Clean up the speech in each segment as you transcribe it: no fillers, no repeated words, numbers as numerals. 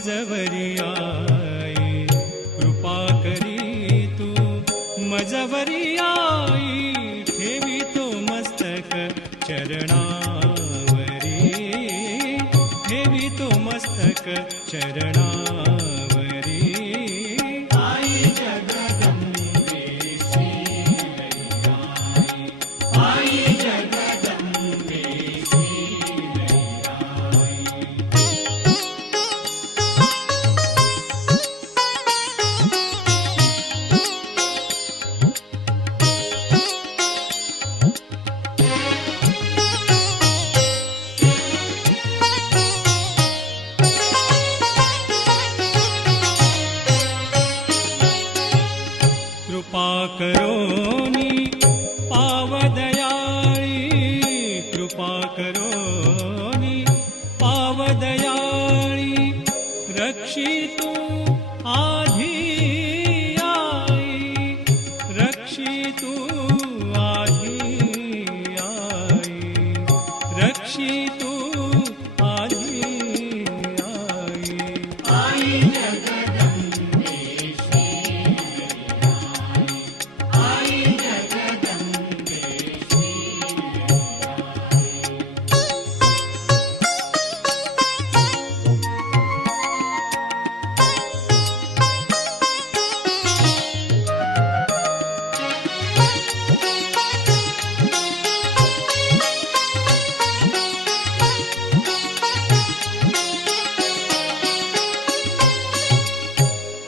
मजवरी आई, कृपा करी तू मजवरी आई, ठेवितो मस्तक चरणावरी, ठेवितो मस्तक चरणावरी। आई जगदंबे श्रीललिताई, आई जगदंबे श्रीललिताई। कृपा करोनी पावदयाळी, कृपा करोनी पावदयाळी, रक्षितु आधी आई, रक्षितु आधी आई, रक्षितु आधी आई। आई जगदंबे श्रीललिताई, आई जगदंबे श्रीललिताई।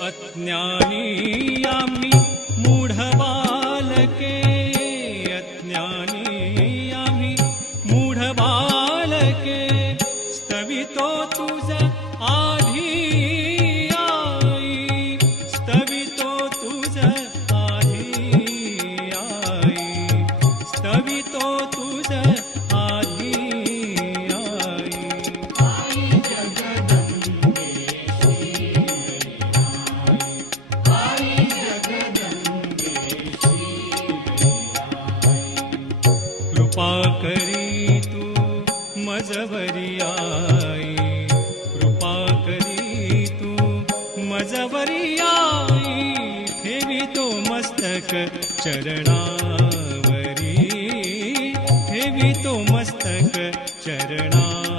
अज्ञानी आम्ही मूढ बालके, अज्ञानी आम्ही मूढ बालके, स्तवितो तुझ आधी आई, स्तवितो तुझ आधी आई, स्तवितो तुझ आधी आई। आई जगदंबे श्रीललिताई, आई जगदंबे श्रीललिताई। कृपा करी तू मजवरी आई, कृपा करी तू मजवरी आई, ठेवितो मस्तक चरणावरी, ठेवितो मस्तक चरणावरी।